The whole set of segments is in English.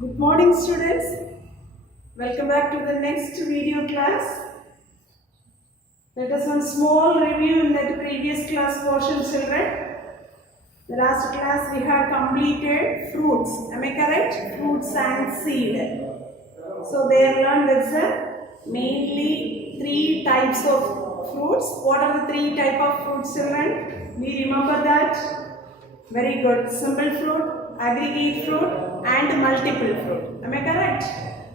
Good morning, students. Welcome back to the next video class. Let us one small review in that previous class portion, children. The last class we had completed fruits. Am I correct? Fruits and seed. So they learned that's mainly three types of fruits. What are the three types of fruits, children? Do you remember that? Very good. Simple fruit, aggregate fruit, and multiple fruit. Am I correct?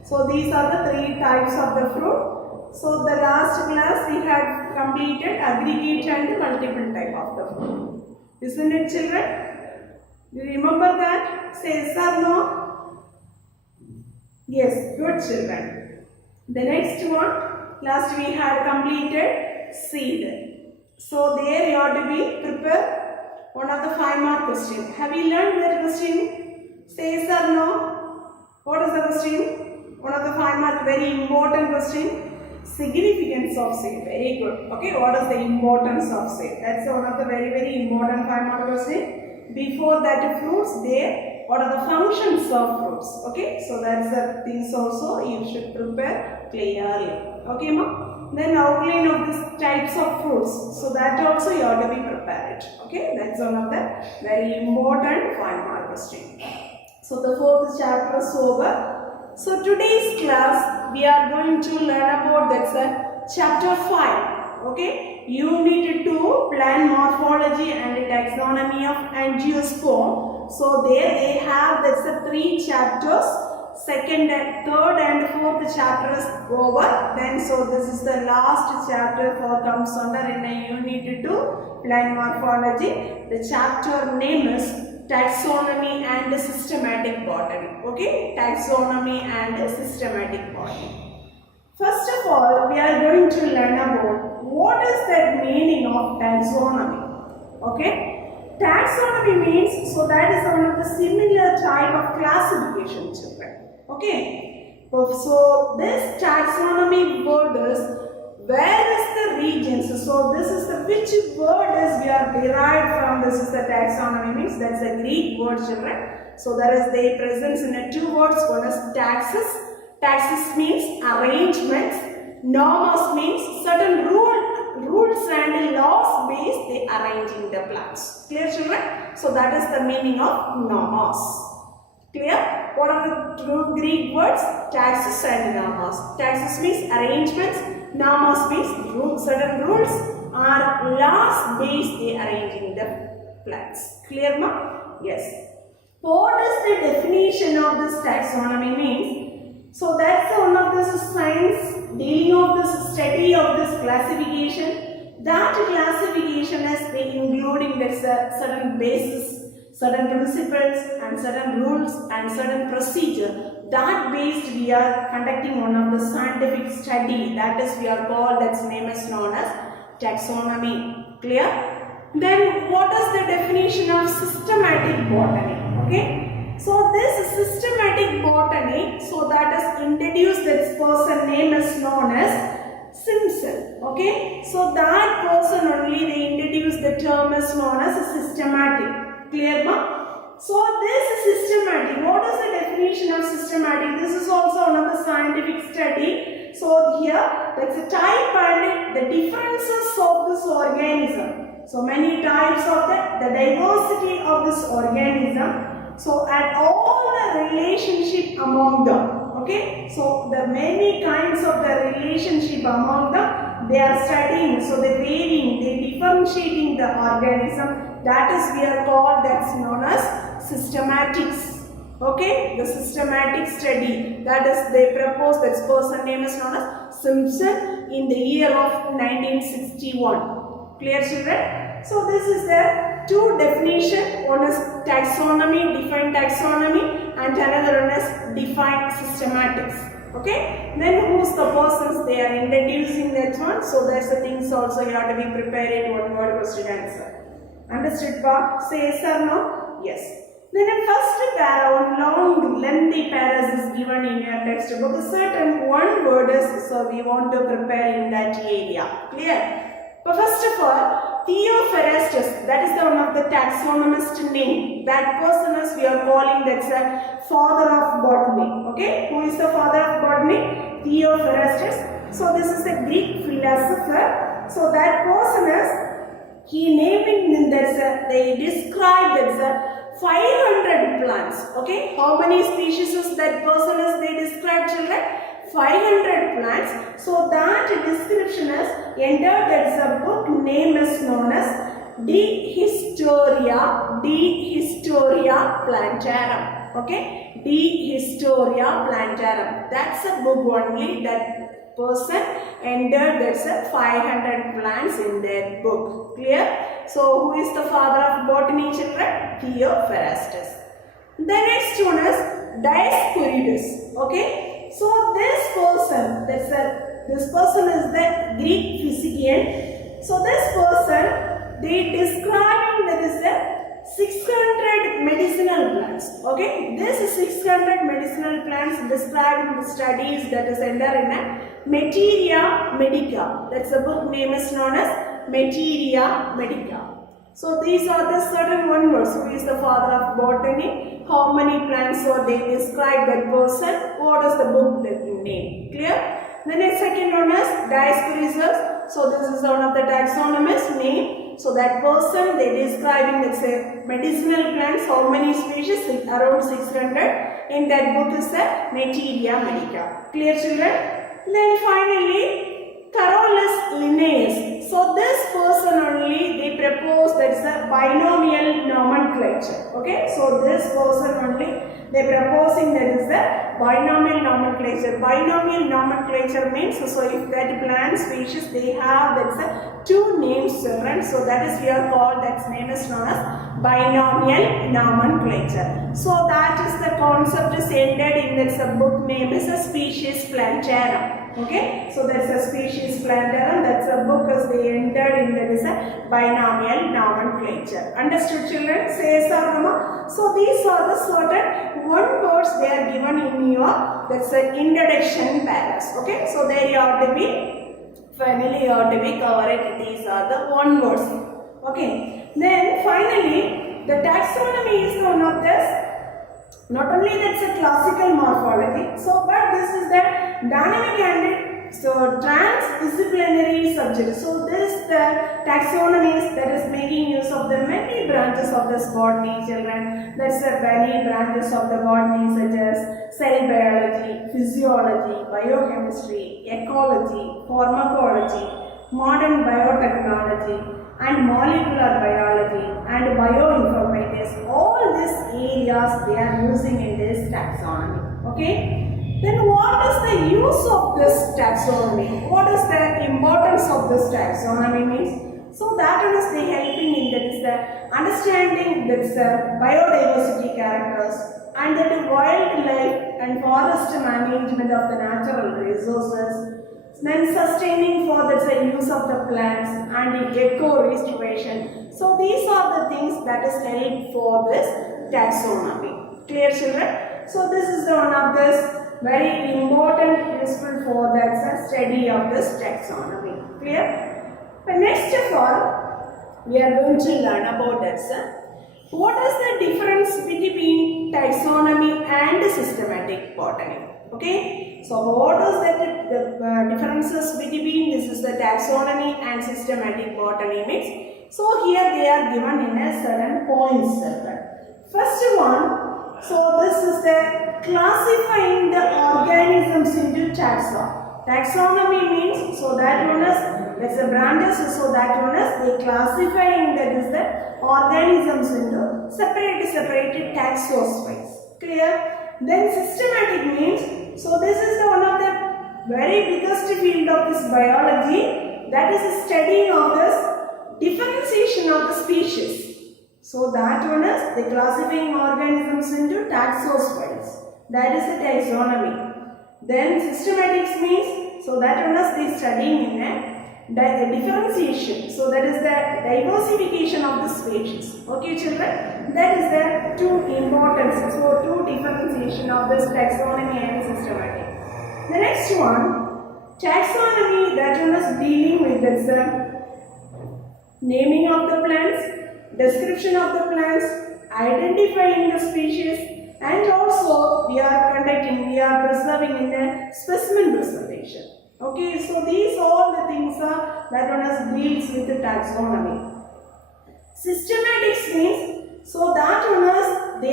So these are the three types of the fruit. So the last class we had completed aggregate and multiple type of the fruit. Isn't it, children? Do you remember that? Say yes or no? Yes, good, children. The next one, last we had completed seed. So there you have to be prepared one of the 5-mark question. Have you learned that question? Say yes or no? What is the question? One of the 5-mark very important question. Significance of seed. Very good. Okay, what is the importance of seed? That's one of the very important 5-mark question. Before that fruits there, what are the functions of fruits? Okay, so that's the things also you should prepare clearly. Okay, ma? Then outline of these types of fruits. So that also you have to be prepared. Okay, that's one of the very important 5-mark question. So the fourth chapter is over. So today's class we are going to learn about that's chapter 5. Okay, unit 2, plant morphology and taxonomy of angiosperm. So there they have that's 3 chapters. Second and third and fourth chapter is over. Then so this is the last chapter for comes under in a unit 2, plant morphology. The chapter name is Taxonomy and Systematic Botany. Okay, Taxonomy and Systematic Botany. First of all, we are going to learn about what is the meaning of taxonomy. Okay, taxonomy means, so that is one of the similar type of classification, children. Okay, so this taxonomy word is where is the regions? So this is the which word is we are derived from. This is the taxonomy means that's a Greek word, children. So that is they presents in a 2 words. One is taxes. Taxes means arrangements. Nomos means certain rules and laws based they arranging the plants. Clear, children? So that is the meaning of nomos. Clear? What are the 2 Greek words? Taxes and nomos. Taxes means arrangements. Nomos means certain rules are laws based they arranging the plants. Clear, ma? Yes. What is the definition of this taxonomy means? So that's one of this science dealing of this study of this classification. That classification is including the certain basis, certain principles and certain rules and certain procedure. That based we are conducting one of the scientific study, that is we are called, that's name is known as taxonomy. Clear? Then what is the definition of systematic botany? Okay, so this systematic botany, so that is introduced, this person name is known as Simpson. Okay, so that person only they introduced the term is known as systematic. Clear, ma? So this is systematic. What is the definition of systematic? This is also one of the scientific study. So here that's a type and the differences of this organism. So many types of the diversity of this organism. So and all the relationship among them. Okay. So the many kinds of the relationship among them they are studying. So they varying, they differentiating the organism. That is we are called, that's known as systematics. Okay, the systematic study, that is they propose, that person name is known as Simpson in the year of 1961. Clear, children? So this is the 2 definition. One is taxonomy, defined taxonomy, and another one is defined systematics. Okay, then who's the persons they are introducing that one. So that's the things also you have to be prepared in one word question answer. Understood, pa? Say yes or no? Yes. Then in first para, long lengthy paras is given in your textbook. Certain one word is, so we want to prepare in that area. Clear? But first of all, Theophrastus, that is the one of the taxonomist name. That person is we are calling that's a father of botany. Okay, who is the father of botany? Theophrastus. So this is a Greek philosopher. So that person is he naming they describe that's 500 plants. Okay, how many species is that person is they describe, children? 500 plants. So that description is entered. That's a book name is known as De Historia Plantarum. Okay, De Historia Plantarum. That's a book only that person entered. That's a 500 plants in that book. Clear? So who is the father of botany, children? Theophrastus. The next one is Dioscorides. Okay. So this person, this person is the Greek physician. So this person, they describing that is a 600 medicinal plants. Okay, this is 600 medicinal plants describing the studies that is entered in a Materia Medica. That's a book name is known as Materia Medica. So these are the certain one words. Who is the father of botany? How many plants are they describe that person? What is the book name? Clear? Then the second one is Dioscorides. So this is one of the taxonomist name. So that person they describing let's say medicinal plants. How many species? Around 600. In that book is the Materia Medica. Clear, children? Then finally Carolus Linnaeus. So this person only they propose that's a binomial nomenclature. Okay, so this person only they proposing that is the binomial nomenclature. Binomial nomenclature means so if that plant species they have that's a two names, children. So that is here called that name is known as binomial nomenclature. So that is the concept is ended in that's a book name is a Species Plantarum. Okay, so that's a Species Plantarum. That's a book as they entered in that is a binomial nomenclature. Understood, children? Say or no? So these are the certain one words they are given in your that's an introduction paras. Okay, so there you have to be finally you have to be covered. These are the one words. Okay, then finally the taxonomy is one of this. Not only that's a classical morphology, so but this is the dynamic and so transdisciplinary subject. So this the taxonomy that is making use of the many branches of this botany, children. That's the many branches of the botany such as cell biology, physiology, biochemistry, ecology, pharmacology, modern biotechnology, and molecular biology and bioinformatics. All these areas they are using in this taxonomy. Okay, then what is the use of this taxonomy? What is the importance of this taxonomy means? So that one is the helping in that is the understanding this biodiversity characters and the wildlife and forest management of the natural resources. Then sustaining for the use of the plants and the eco-restoration. So these are the things that is held for this taxonomy. Clear, children? So this is the one of this very important useful for that study of this taxonomy. Clear? But next of all, we are going to learn about that. What is the difference between taxonomy and systematic botany? Okay, so what is the differences between this is the taxonomy and systematic botany means? So here they are given in a certain points. First one, so this is the classifying the organisms into taxa. Taxonomy means so that one is let's say branches. So that one is they classifying that is the organisms into separated taxospheres. Clear? Then systematic means, so this is the one of the very biggest field of this biology, that is studying of this differentiation of the species. So that one is the classifying organisms into taxospheres. That is the taxonomy. Then systematics means, so that one is the studying in the differentiation. So that is the diversification of the species. Okay, children? That is the two importance. So two differentiation of this taxonomy and systematic. The next one, taxonomy, that one is dealing with this naming of the plants, description of the plants, identifying the species, and also we are preserving in a specimen preservation. Okay, so these all the things are that one as deals with the taxonomy. Systematics means, so that one as they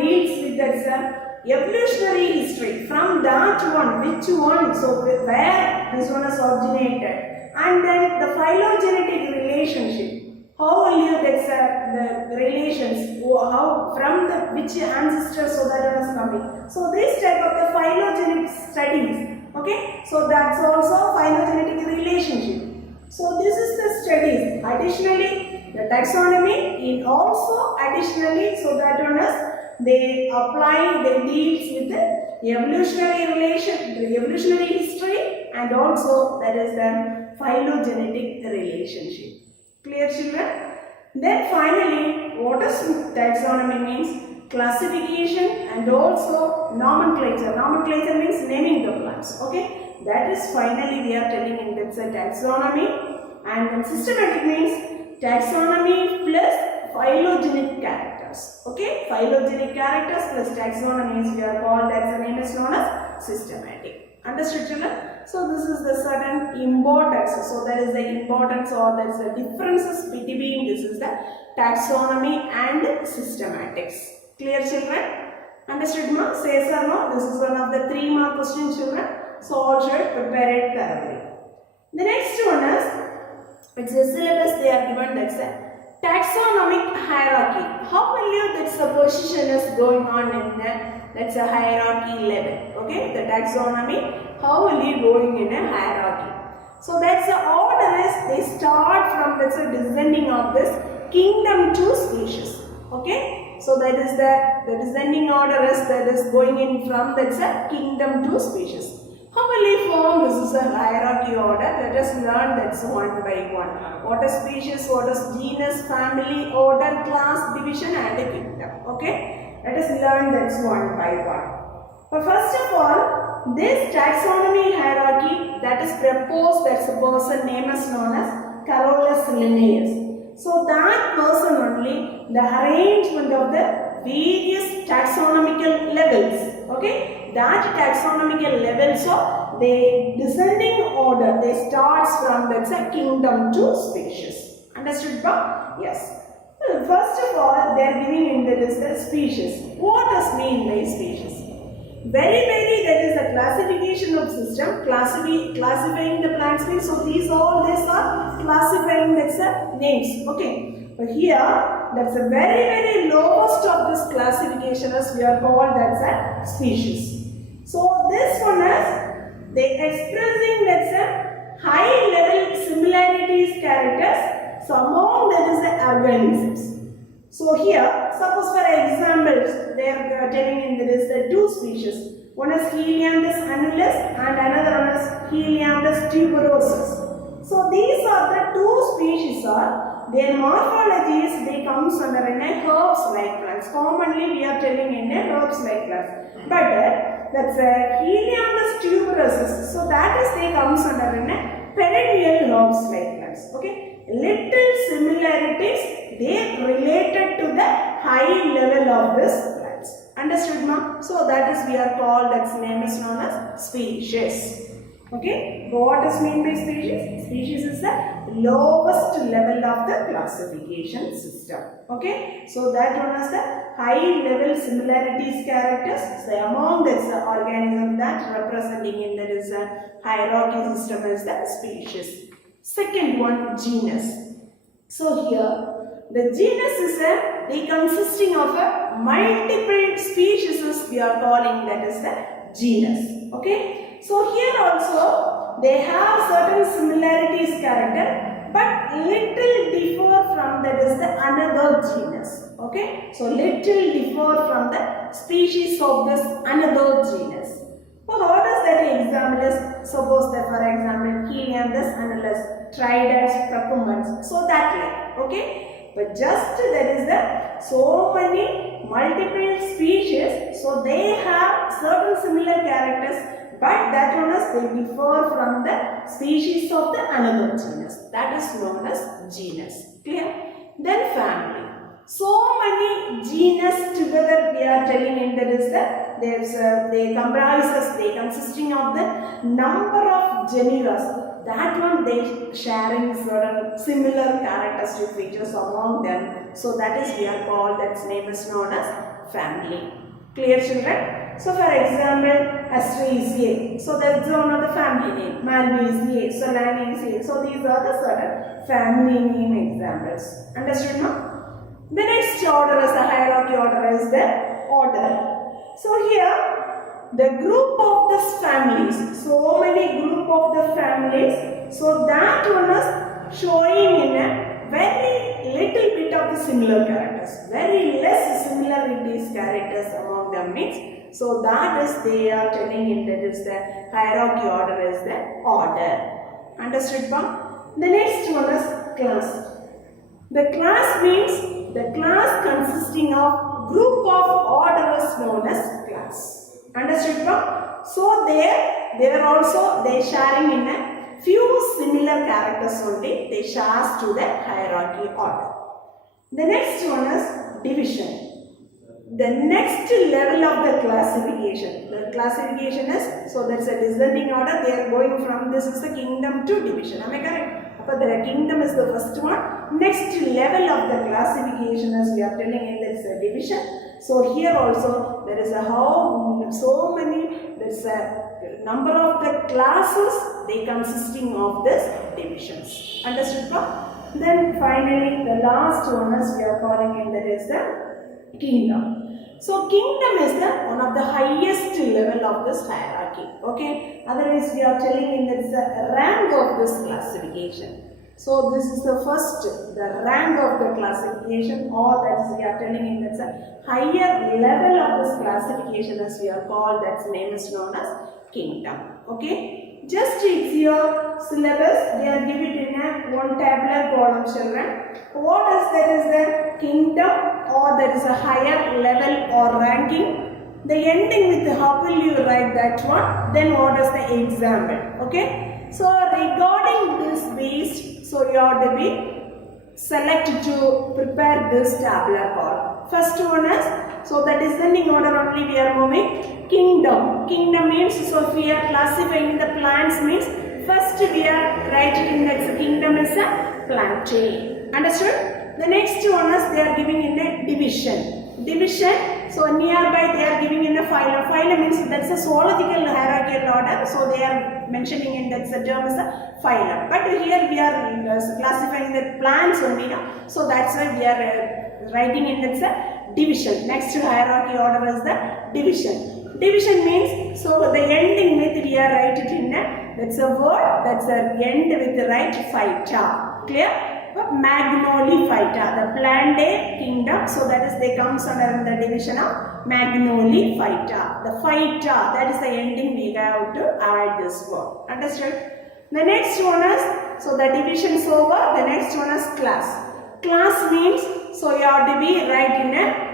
deals with that evolutionary history, from that one, which one, so where this one is originated, and then the phylogenetic relationship. How will you get the relations, how from the which ancestors, so that one is coming. So this type of the phylogenetic studies, okay, so that's also phylogenetic relationship. So this is the studies. Additionally, the taxonomy is also additionally, so that one is they deals with the evolutionary relation, the evolutionary history, and also that is the phylogenetic relationship. Clear, children? Then finally, what does taxonomy means? Classification and also nomenclature. Nomenclature means naming the plants. Okay, that is finally we are telling in that's a taxonomy. And then systematic means taxonomy plus phylogenetic characters. Okay, phylogenetic characters plus taxonomy is we are called, that's the name is known as systematic. Understood, children? So this is the certain importance. So that is the importance, or that is the differences between this is the taxonomy and systematics. Clear, children? Understood, ma? Say yes or no? This is one of the 3 mark questions, children. So all should prepare it thoroughly. The next one is, it's a syllabus they are given, that's a taxonomic hierarchy. How will you, that's the position is going on in the, that's a hierarchy level. Okay, the taxonomy, how will you going in a hierarchy? So that's the order is, they start from, that's a descending of this kingdom to species. Okay, so that is the descending order is that is going in from, that's a kingdom to species. How will you form? This is a hierarchy order. Let us learn that's one by one. What is species, what is genus, family, order, class, division, and a kingdom. Okay, let us learn that's one by one. But first of all, this taxonomy hierarchy that is proposed, that's a person name is known as Carolus Linnaeus. So that person only, the arrangement of the various taxonomical levels. Okay, that taxonomical levels, so they descending order, they starts from that's a kingdom to species. Understood, ba? Yes. Well, first of all, they are giving in that is the species. What does mean by species? Very that is the classification of system, classifying the plants means, so these all these are classifying, that's the names. Okay, but here that's a very lowest of this classification as we are called that's a species. So this one is they expressing that's a high level similarities characters, so among that is the organisms. So here, suppose for examples, they are telling in there is the 2 species. One is Helianthus annulus and another one is Helianthus tuberosus. So these are the 2 species are, their morphologies, they comes under in a herbs-like plants. Commonly we are telling in a herbs-like plants. But that's a Helianthus tuberosus. So that is they comes under in a perennial herbs-like plants. Okay. Little similarities, they related to the high level of this plants. Understood, ma? So that is we are called, that's name is known as species. Okay, what does mean by species? Species is the lowest level of the classification system. Okay, so that one is the high level similarities characters. So among this organism that representing in that is a hierarchy system is the species. Second one, genus. So here the genus is they consisting of a multiple species as we are calling, that is the genus. Okay, so here also they have certain similarities character, but little differ from that is the another genus. Okay, so little differ from the species of this another genus. So how does that example is? Suppose that for example Helianthus annulus, Tridents, Cucumbers, so that like. Okay, but just that is the so many multiple species, so they have certain similar characters, but that one is they differ from the species of the another genus. That is known as genus. Clear? Then family. So many genus together we are telling in that is that they consisting of the number of genera. That one they sharing certain similar characteristic features among them. So that is we are called, that name is known as family. Clear, children? So for example, Astrea is A. So that's one of the family name. Malva is A. Solani is A. So these are the certain family name examples. Understood now? The next order is the hierarchy order is the order. So here the group of these families, so many group of the families, so that one is showing in a very little bit of the similar characters, very less similarities characters among them means, so that is they are telling in that is the hierarchy order is the order. Understood, pa? The next one is class. The class means the class consisting of group of order is known as class. Understood, no? So they are also sharing in a few similar characters only. They shares to the hierarchy order. The next one is division. The next level of the classification. The classification is, so that's a descending order. They are going from this is the kingdom to division. Am I correct? But the kingdom is the first one. Next level of the classification is we are telling in this division. So here also there is a so many, there is a number of the classes they consisting of this divisions. Understood? Then finally the last one is we are calling in that is the kingdom. So kingdom is the one of the highest level of this hierarchy. Okay. Otherwise we are telling in that is the rank of this classification. So this is the first, the rank of the classification, or that is we are telling in that's a higher level of this classification as we are called, that name is known as kingdom. Okay. Just it's your syllabus, they are given in a one tabular column, children. What is that is the kingdom, or that is a higher level or ranking. The ending with how will you write that one, then what is the example. Okay. So regarding this based, so you have to be selected to prepare this tabular column. First one is, so the descending order only we are moving. Kingdom. Kingdom means, so if we are classifying the plants means, first we are writing in that the kingdom is a plantain. Understood? The next one is they are giving in a division. Division, so nearby they are giving in a phylum. Phylum means that's a zoological hierarchical order, so they are mentioning in that the term is a phylum. But here we are classifying the plants only, so that's why we are writing in that's a division. Next hierarchy order is the division. Division means, so the ending with we are writing in a, that's a word, that's a end with the right phyta. Clear? Magnoliphyta, the plantain kingdom, so that is they comes under the division of Magnoliphyta. The phyta, that is the ending we have to add this word. Understood? The next one is, so the division is over, the next one is class. Class means, so you have to be right in a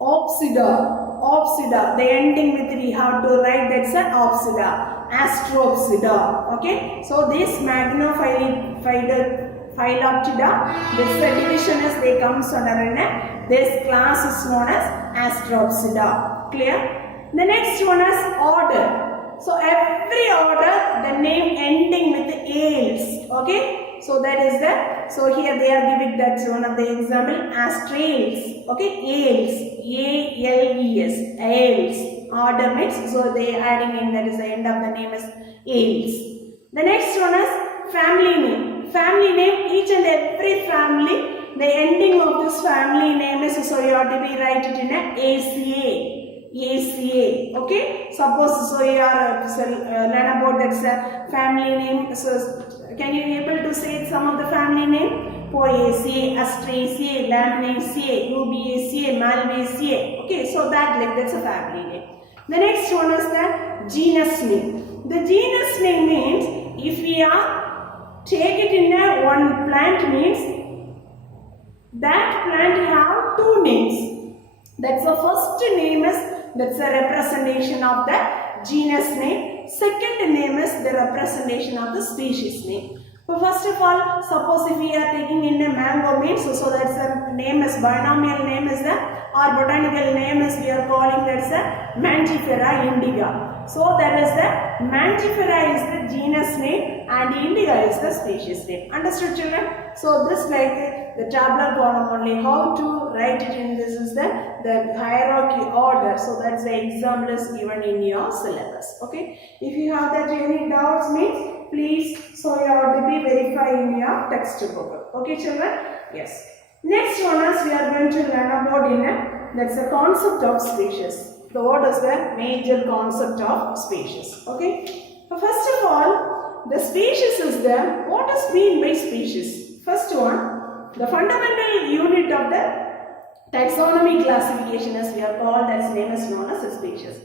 Opsida. Opsida, the ending with we have to write that's an Opsida. Astropsida. Okay, so this Magnophyta Phyloptida, this division is they comes under in this class is known as Astropsida. Clear? The next one is order. So every order, the name ending with ales. Okay? So that is the, so here they are giving that one of the example astrales. Okay? Ales. A-L-E-S. Ales. Order means, so they are adding in that is the end of the name is ales. The next one is family name. Family name, each and every family, the ending of this family name is, so you have to be write it in a ACA. ACA. Okay? Suppose, so you are learn about that family name. So can you be able to say some of the family name? Poaceae, Astraceae, Laminaceae, Rubiaceae, Malvaceae. Okay, so that like that's a family name. The next one is the genus name. The genus name means if we are take it in a one plant means that plant have two names. That's the first name is that's a representation of the genus name. Second name is the representation of the species name. So first of all, suppose if we are taking in a mango means, so that's the name is binomial name is the, or botanical name is we are calling that's a Mangifera indica. So that is the Mangifera is the genus name and indica is the species name. Understood children? So this like the tabular column only. How to write it in this is the hierarchy order. So that's the example is given in your syllabus. Okay. If you have that any doubts means please so you have to be verify in your textbook. Okay children? Yes. Next one is we are going to learn about in a, that's the concept of species. So what is the major concept of species? Okay. So first of all, the species is the, what is mean by species? First one, the fundamental unit of the taxonomy classification as we are called, that's name is known as a species.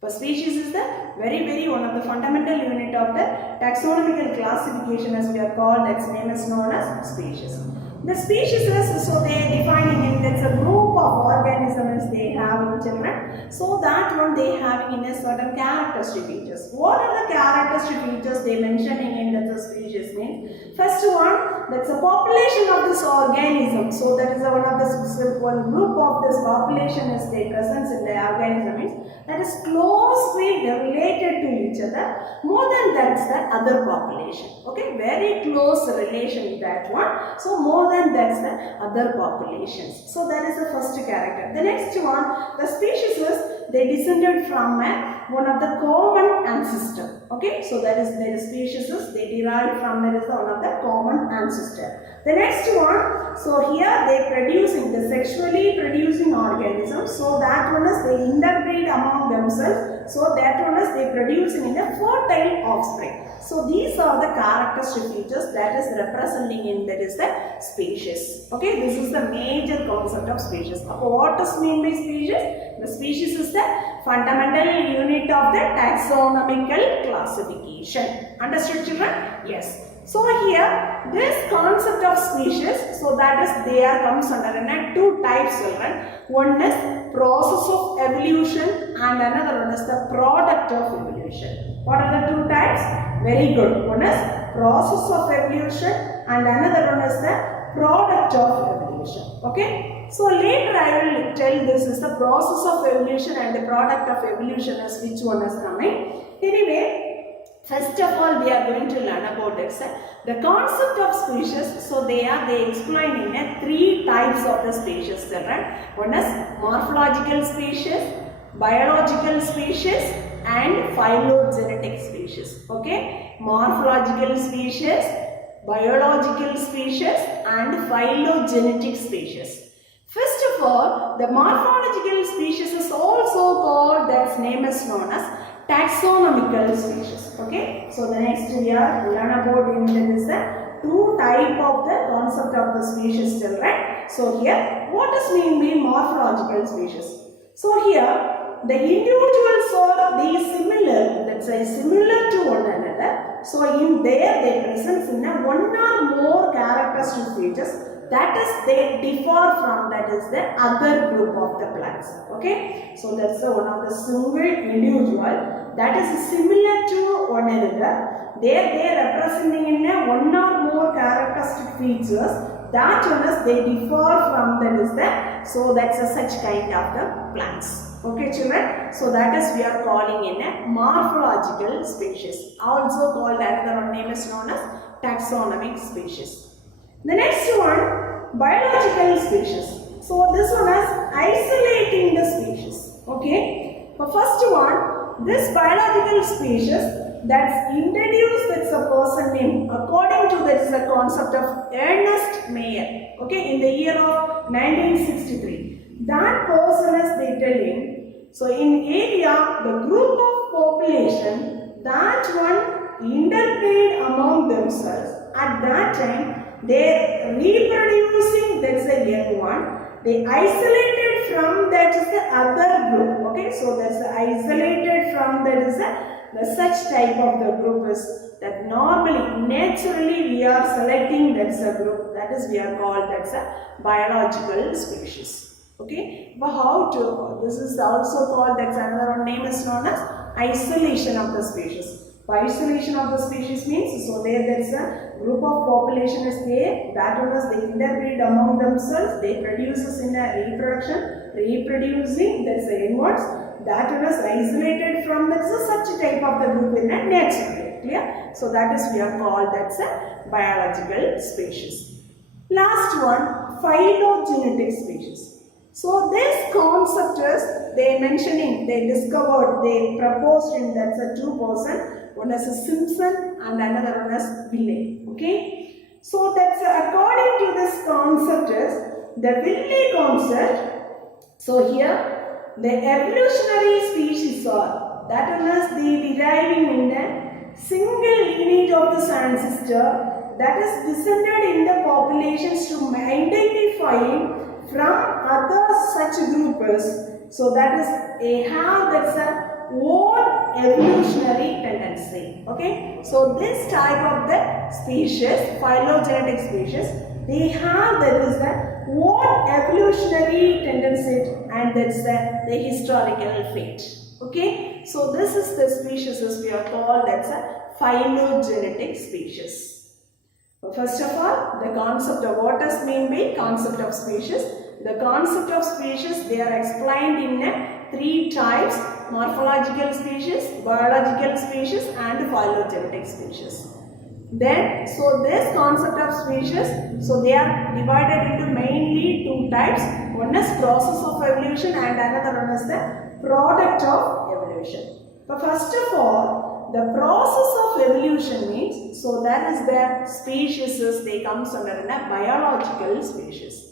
So species is the very one of the fundamental unit of the taxonomical classification as we are called, that's name is known as species. The species is, so they are defining it, that's a group of organisms they have in children. So that one they have in a certain characteristic features. What are the characteristic features they mentioning in that the species means? First one, that's a population of this organism. So that is one of the one group of this population is their presence in the organism means that is closely related to each other. More than that's the other population. Okay, very close relation with that one. So more than that's the other populations. So that is the first character. The next one, the species is they descended from one of the common ancestor. Okay, so that is the species is they derived from that is one of the common ancestor. The next one, so here they producing the sexually producing organisms. So that one is they interbreed among themselves. So that one is they producing in a fertile offspring. So these are the characteristic features that is representing in that is the species. Okay, this is the major concept of species. What does mean by species? The species is the fundamental unit of the taxonomical classification. Understood children? Yes. So here this concept of species, so that is there comes under two types children. One is process of evolution and another one is the product of evolution. What are the two types? Very good. One is process of evolution and another one is the product of evolution. Okay. So later I will tell this is the process of evolution and the product of evolution as which one is coming. Anyway, first of all we are going to learn about it. The concept of species, so they explain in three types of the species children. One is morphological species, biological species and phylogenetic species. Okay, morphological species, biological species and phylogenetic species. First of all, the morphological species is also called, that's name is known as taxonomical species. Okay, so the next we are learn about in that is the two type of the concept of the species children. So here, what does mean by morphological species? So here, the individuals are these similar, that's similar to one another. So in there they present in one or more characteristic features that is they differ from that is the other group of the plants. Okay, so that's one of the single individual that is similar to one another. They are representing in one or more characteristic features that one is they differ from that is the, so that's such kind of the plants. Okay children, so that is we are calling in a morphological species, also called another one name is known as taxonomic species. The next one, biological species. So this one is isolating the species. Okay, the first one, this biological species that's introduced that's a person name according to this the concept of Ernest Mayr. Okay, in the year of 1963. That person is they telling, so in area the group of population that one interbreed among themselves at that time they reproducing that's a young one. They isolated from that is the other group. Okay, so that's isolated from that is the such type of the group is that normally naturally we are selecting that's a group that is we are called that's a biological species. Okay, but how to, this is also called that's another name is known as isolation of the species. Isolation of the species means, so there is a group of population is there, that one is they interbreed among themselves, they produces in a reproduction, reproducing, that is the inwards, that one is isolated from that is such type of the group in a nature. Clear? So that is we are called that's a biological species. Last one, phylogenetic species. So this concept is they mentioning, they discovered, they proposed in that's a two person. One is a Simpson and another one is Wiley. Okay. So that's according to this concept is the Wiley concept. So here the evolutionary species are that one is the deriving in a single lineage of the ancestor that is descended in the populations to identify from other such groups. So that is a have that's a own evolutionary tendency. Okay, so this type of the species, phylogenetic species, they have that is the own evolutionary tendency and that's the historical fate. Okay, so this is the species as we are called that's a phylogenetic species. First of all, the concept of what does mean by concept of species. The concept of species, they are explained in three types: morphological species, biological species and phylogenetic species. Then, so this concept of species, so they are divided into mainly two types. One is process of evolution and another one is the product of evolution. But first of all, the process of evolution means, so that is the species they comes under a biological species.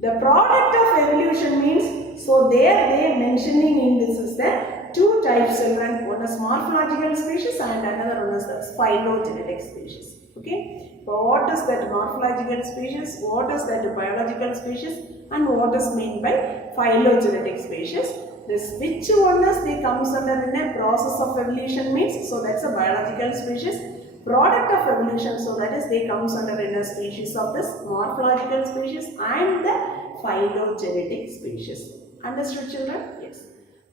The product of evolution means, so there they mentioning in this is the two types children. One is morphological species and another one is the phylogenetic species. Okay. So what is that morphological species? What is that biological species? And what is meant by phylogenetic species? This which one is they comes under in a process of evolution means, so that's a biological species. Product of evolution, so that is they comes under in a species of this morphological species and the phylogenetic species. Understood children? Yes.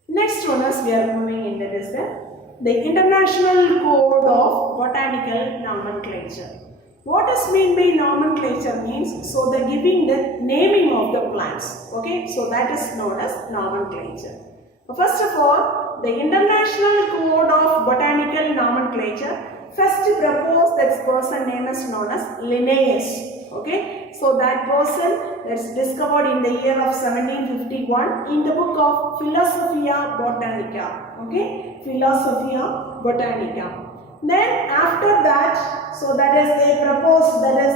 Next one is we are moving in that is the International Code of Botanical Nomenclature. What does mean by nomenclature means, so the giving the naming of the plants. Okay, so that is known as nomenclature. First of all, the International Code of Botanical Nomenclature first proposed that person name is known as Linnaeus. Okay, so that person that's discovered in the year of 1751 in the book of Philosophia Botanica. Okay, Philosophia Botanica. Then after that, so that is they propose that is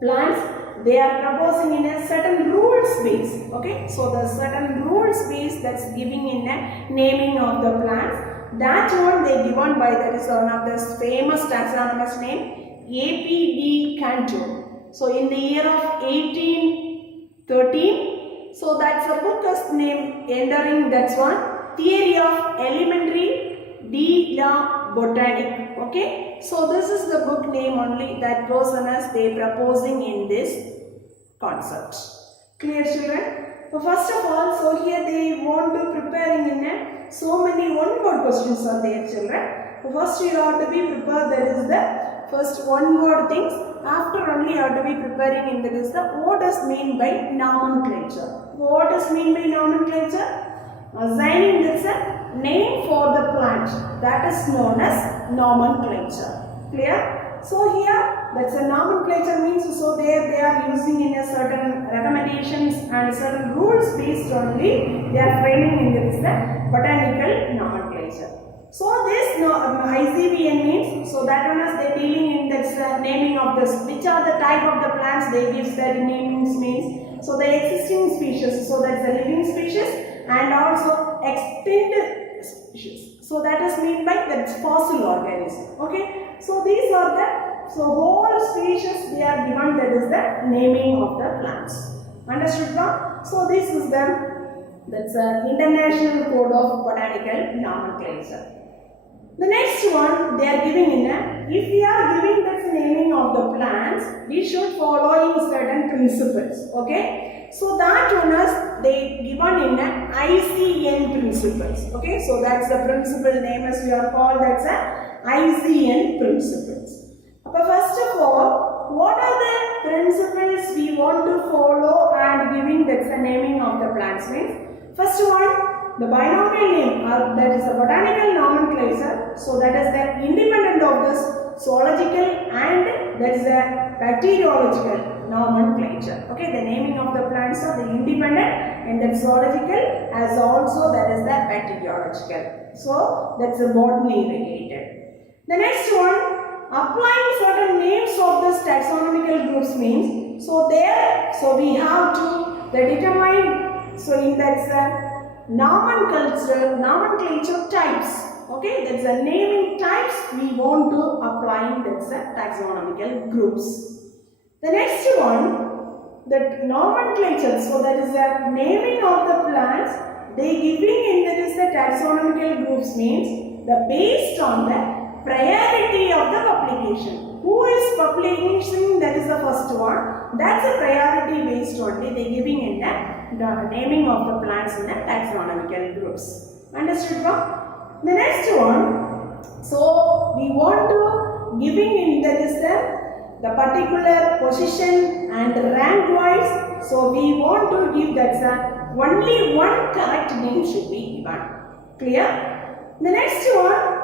plants, they are proposing in a certain rule space. Okay, so the certain rule space that's giving in a naming of the plants. That one they given by that is one of the famous taxonomist name A.P.D. Cantor. So in the year of 1813, so that's a book is named entering that's one Theory of Elementary de la Botanique. Okay, so this is the book name only that person is they proposing in this concept. Clear children? So first of all, so here they want to preparing in a so many one word questions are there children. So first you have to be prepared, that is the first one word things. After only you have to be preparing in that is the what does mean by nomenclature. What does mean by nomenclature? Assigning this a name for the plant, that is known as nomenclature. Clear? So here that's a nomenclature means, so there they are using in a certain recommendations and certain rules based only they are framing in this botanical nomenclature. So this ICBN means, so that one is they dealing in this naming of this, which are the type of the plants they give their namings means, so the existing species, so that's a living species and also extinct species. So that is mean by that fossil organism. Okay, so these are the whole species they are given, that is the naming of the plants. Understood now? So this is the that's International Code of Botanical Nomenclature. The next one they are giving in a, if we are giving this naming of the plants, we should follow in certain principles. Okay, so that one is they given in a ICMR ICN principles. Okay, so that's the principle name as we are called, that's a ICN principles. Okay, first of all, what are the principles we want to follow and giving, that's the naming of the plants means? First one, the binomial name, that is the botanical nomenclature. So that is the independent of this zoological and that is the bacteriological nomenclature. Okay, the naming of the plants are the independent and the zoological as also that is the bacteriological. So that's the botany related. The next one, applying certain names of this taxonomical groups means, so we have to determine, so in that's nomenclature types. Okay, that's the naming types we want to apply, that's the taxonomical groups. The next one, the nomenclature, so that is the naming of the plants, they giving in that is the taxonomical groups means the based on the priority of the publication. Who is publishing, that is the first one. That's a priority based only. They giving in the naming of the plants in the taxonomical groups. Understood? The next one. So we want to giving in that is the particular position and rank wise. So we want to give that only one correct name should be given. Clear? The next one.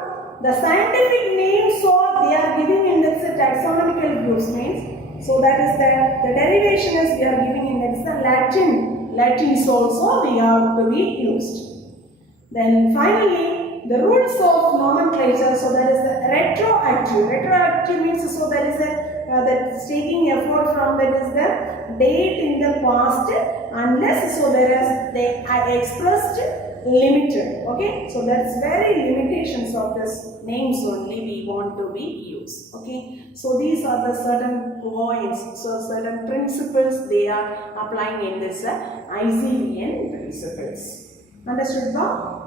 The scientific names, so they are giving in this taxonomical groups means, so that is the derivation is we are giving in this the Latins also we have to be used. Then finally the rules of nomenclature, so that is the retroactive means, so that is that's taking effort from that is the date in the past unless so there is they are expressed limited. Okay, so that's very limitations of this names only we want to be used. Okay, so these are the certain points, so certain principles they are applying in this ICN principles. Understood?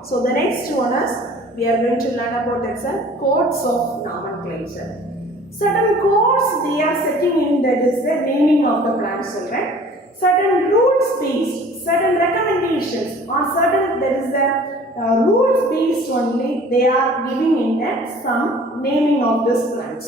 So the next one is we are going to learn about this codes of nomenclature. Certain codes they are setting in, that is the naming of the plants, children. Certain rules based, certain recommendations or certain that is the rules based only they are giving in that some naming of these plants.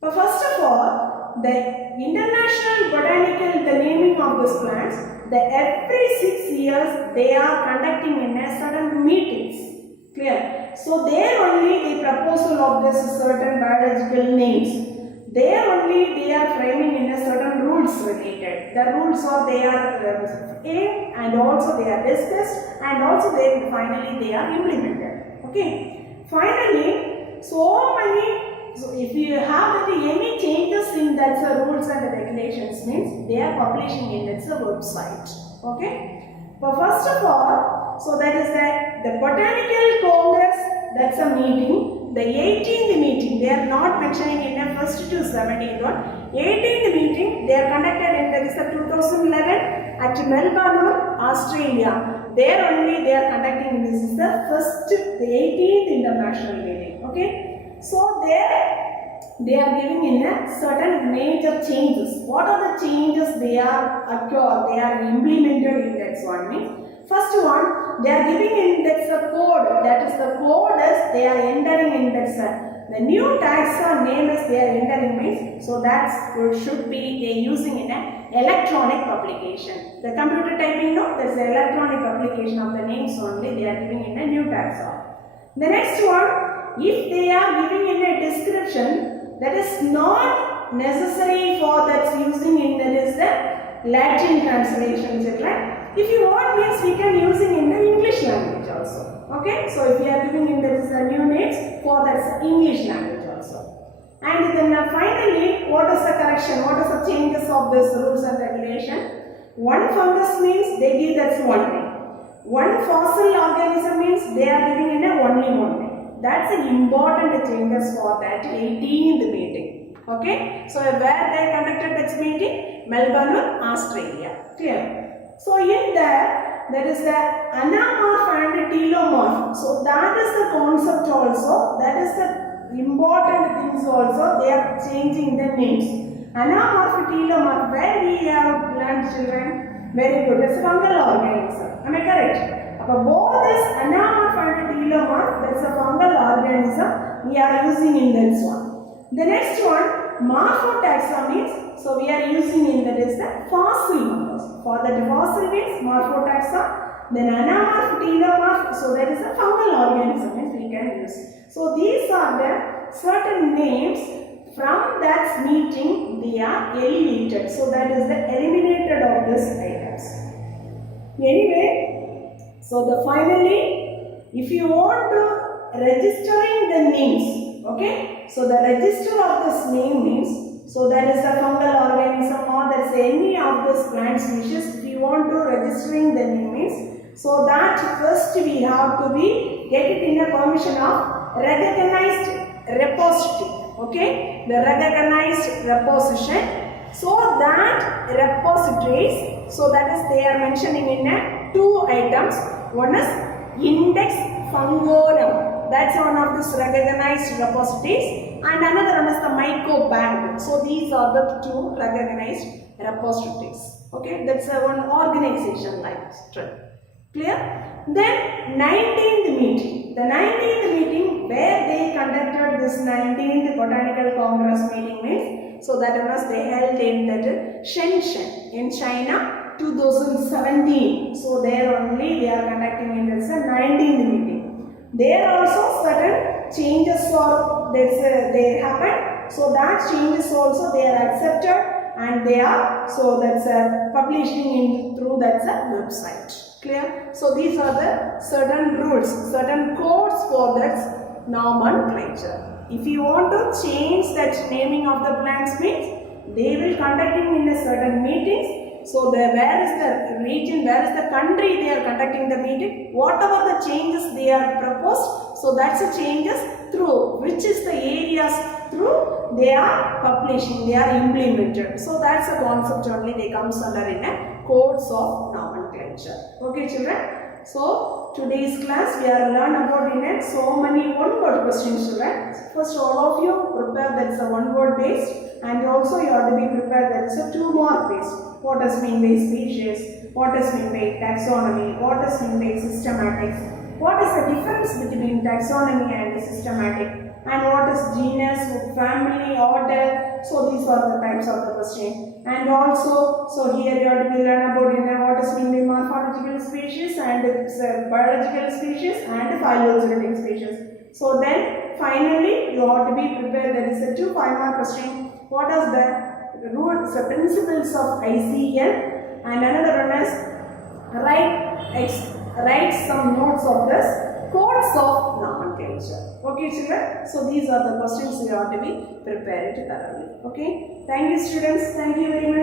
But first of all, the international botanical the naming of these plants, every 6 years they are conducting in a certain meetings. Clear? So there only the proposal of this certain biological names. There only they are framing in a certain rules related. The rules are they are aimed and also they are discussed and also they finally they are implemented. Okay. Finally, so if you have any changes in that rules and regulations means they are publishing in its website. Okay. But first of all, so that is the Botanical Congress, that's a meeting. The 18th meeting, they are not mentioning in the first to 17th one. 18th meeting, they are conducted in the 2011 at Melbourne, Australia. There only they are conducting, this is the first, the 18th international meeting. Okay. So there they are giving in a certain major changes. What are the changes they are occurred, they are implemented in that one means? First one, they are giving in that code, that is the code as they are entering in that the new taxa name as they are entering means, so that should be they using in an electronic publication. The computer typing no, that's the electronic publication of the names only they are giving in a new taxa. The next one, if they are giving in a description, that is not necessary for that's using in that is the Latin translation, right? If you want means we can using in the English language also. Okay, so if we are giving in there is a new names for that's English language also. And then finally, what is the correction? What is the changes of this rules and regulation? One fungus means they give that's one name. One fossil organism means they are giving in a only one name. That's an important changes for that 18th meeting. Okay, so where they conducted that meeting? Melbourne, Australia. Clear? So in there is the anamorph and telomorph. So that is the concept also. That is the important things also. They are changing the names. Anamorph, telomorph. Where we have learned, children? Very good. It's a fungal organism. Am I correct? But both this anamorph and telomorph, that's a fungal organism we are using in this one. The next one, morphotaxa, so we are using in that is the fossil members. For the fossil means morphotaxa, then anamorph, telomorph, so that is a fungal organism means we can use. So these are the certain names. From that meeting they are eliminated. So that is the eliminated of these items. Anyway, so the finally, if you want to registering the names, okay, so the register of this name means, so that is a fungal organism or that's any of this plant species. If you want to registering the name means, so that first we have to be get it in a permission of recognized repository, okay, the recognized reposition. So that repositories, so that is they are mentioning in a two items. One is index fungorum, that's one of this recognized repositories, and another one is the mycobank. So these are the two recognized repositories. Okay, that's one organization like structure. Clear? Then 19th meeting. The 19th meeting where they conducted this 19th Botanical Congress meeting means, so that was they held in that Shenzhen in China 2017. So there only they are conducting in this 19th meeting. There also certain changes or they happened. So that changes also they are accepted and they are, so that's publishing in through that website. Clear? So these are the certain rules, certain codes for that nomenclature. If you want to change that naming of the plants means, they will conducting in a certain meetings. So where is the region, where is the country they are conducting the meeting, whatever the changes they are proposed, so that's the changes through, which is the areas through they are publishing, they are implemented. So that's a concept only they comes under in a codes of nomenclature. Okay children, so today's class we are learn about in it so many one word questions children. First all of you prepare that is a one word based, and also you have to be prepared that is a two more based. What does mean by species, what does mean by taxonomy, what does mean by systematics, what is the difference between taxonomy and systematic, and what is genus, family, order. So these are the types of the question. And also, so here you have to learn about what is mean by morphological species and biological species and phylogenetic species. So then finally you have to be prepared. There is a 2 5-mark question. What is the rules, the principles of ICN, and another one is write some notes of this codes of nomenclature. Okay children, so these are the questions you have to be prepared thoroughly. Okay, thank you students, thank you very much.